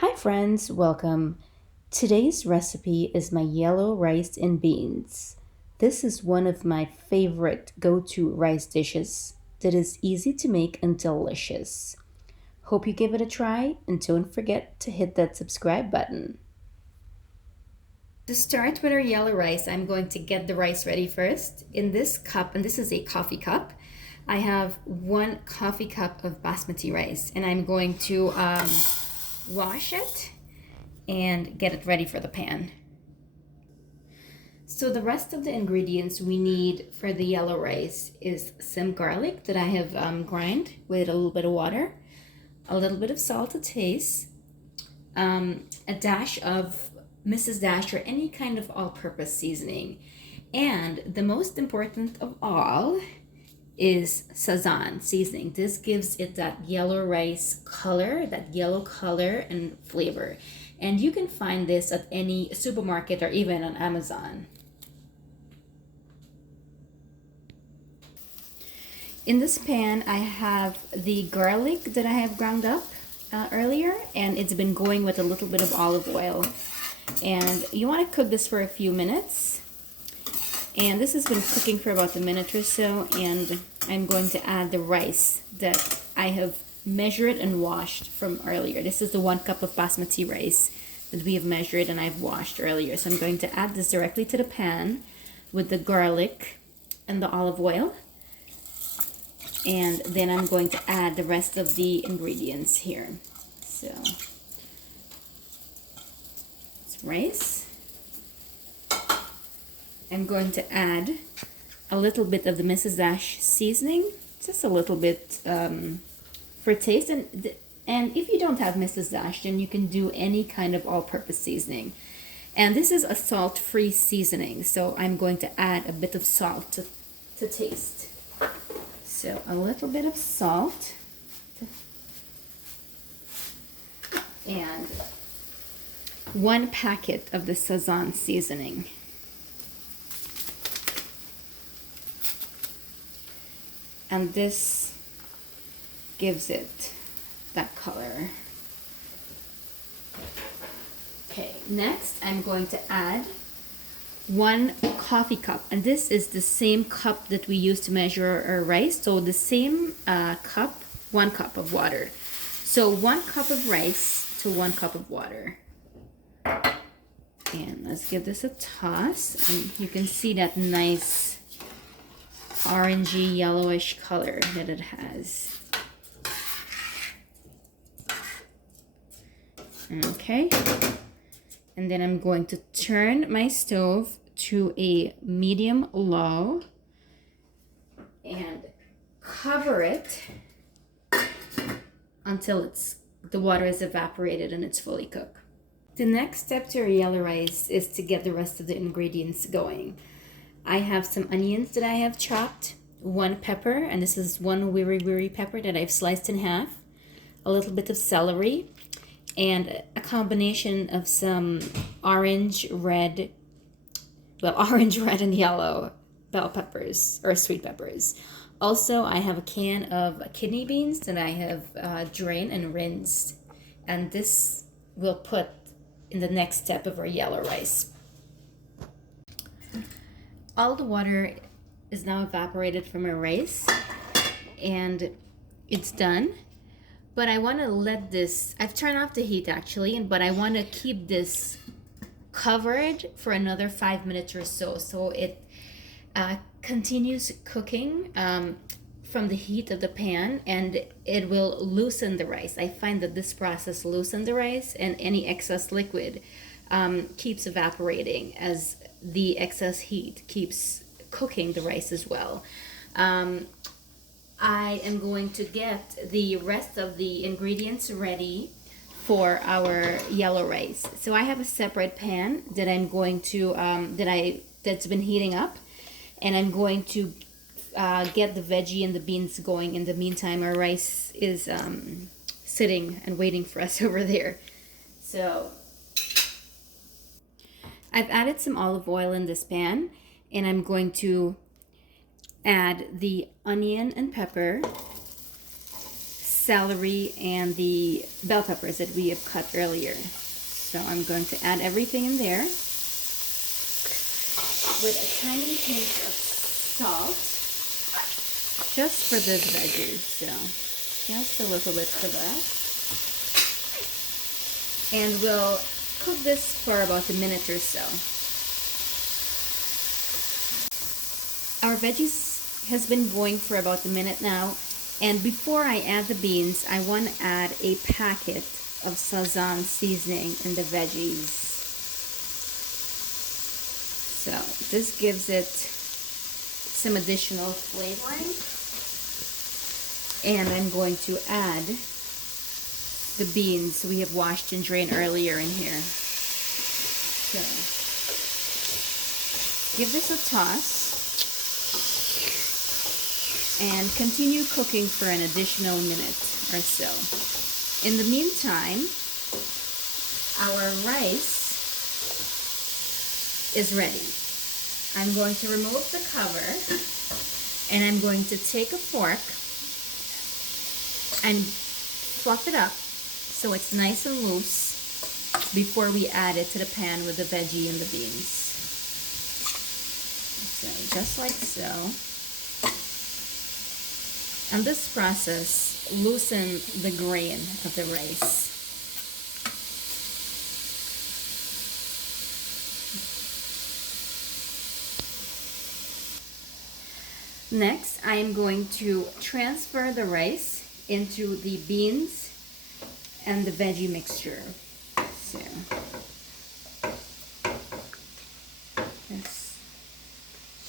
Hi friends, welcome. Today's recipe is my yellow rice and beans. This is one of my favorite go-to rice dishes that is easy to make and delicious. Hope you give it a try and don't forget to hit that subscribe button. To start with our yellow rice, I'm going to get the rice ready first. In this cup, and this is a coffee cup, I have 1 coffee cup of basmati rice, and I'm going to wash it and get it ready for the pan. So the rest of the ingredients we need for the yellow rice is some garlic that I have grind with a little bit of water, a little bit of salt to taste, a dash of Mrs. Dash or any kind of all-purpose seasoning. And the most important of all is Sazan seasoning. This gives it that yellow rice color, that yellow color and flavor. And you can find this at any supermarket or even on Amazon. In this pan, I have the garlic that I have ground up earlier, and it's been going with a little bit of olive oil. And you want to cook this for a few minutes. And this has been cooking for about a minute or so, and I'm going to add the rice that I have measured and washed from earlier. This is the 1 cup of basmati rice that we have measured and I've washed earlier. So I'm going to add this directly to the pan with the garlic and the olive oil. And then I'm going to add the rest of the ingredients here. So it's rice. I'm going to add a little bit of the Mrs. Dash seasoning, just a little bit for taste. And if you don't have Mrs. Dash, then you can do any kind of all-purpose seasoning. And this is a salt-free seasoning, so I'm going to add a bit of salt to taste. So a little bit of salt and 1 packet of the Sazan seasoning. And this gives it that color. Okay, next I'm going to add 1 coffee cup, and this is the same cup that we use to measure our rice. So the same cup, 1 cup of water. So 1 cup of rice to 1 cup of water. And let's give this a toss, and you can see that nice orangey yellowish color that it has. Okay, and then I'm going to turn my stove to a medium low and cover it until the water is evaporated and it's fully cooked. The next step to our yellow rice is to get the rest of the ingredients going. I have some onions that I have chopped, 1 pepper, and this is 1 wiri pepper that I've sliced in half, a little bit of celery, and a combination of some orange, red, and yellow bell peppers or sweet peppers. Also, I have a can of kidney beans that I have drained and rinsed, and this will put in the next step of our yellow rice. All the water is now evaporated from our rice and it's done. But I want to let this, I've turned off the heat actually, but I want to keep this covered for another 5 minutes or so. So it continues cooking from the heat of the pan, and it will loosen the rice. I find that this process loosens the rice, and any excess liquid keeps evaporating as the excess heat keeps cooking the rice as well. I am going to get the rest of the ingredients ready for our yellow rice. So I have a separate pan that I'm going to that's been heating up, and I'm going to get the veggie and the beans going. In the meantime, our rice is sitting and waiting for us over there. So I've added some olive oil in this pan, and I'm going to add the onion and pepper, celery and the bell peppers that we have cut earlier. So I'm going to add everything in there with a tiny hint of salt just for this veggie. So just a little bit for that. And we'll cook this for about a minute or so. Our veggies has been going for about a minute now. And before I add the beans, I want to add a packet of Sazon seasoning in the veggies. So this gives it some additional flavoring. And I'm going to add the beans we have washed and drained earlier in here. So give this a toss and continue cooking for an additional minute or so. In the meantime, our rice is ready. I'm going to remove the cover and I'm going to take a fork and fluff it up so it's nice and loose before we add it to the pan with the veggie and the beans. So just like so. And this process loosens the grain of the rice. Next, I am going to transfer the rice into the beans and the veggie mixture. So,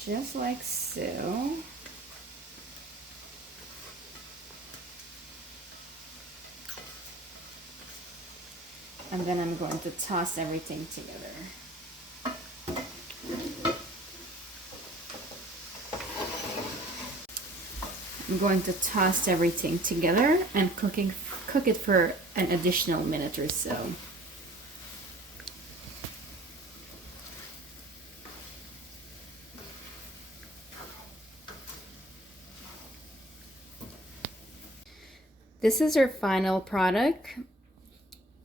just like so. And then I'm going to toss everything together. I'm going to toss everything together and cook it for an additional minute or so. This is our final product,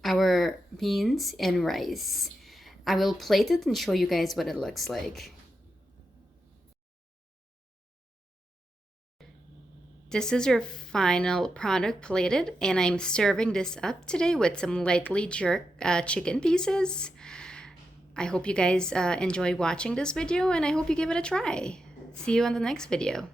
our beans and rice. I will plate it and show you guys what it looks like. This is your final product plated, and I'm serving this up today with some lightly jerked chicken pieces. I hope you guys enjoy watching this video, and I hope you give it a try. See you on the next video.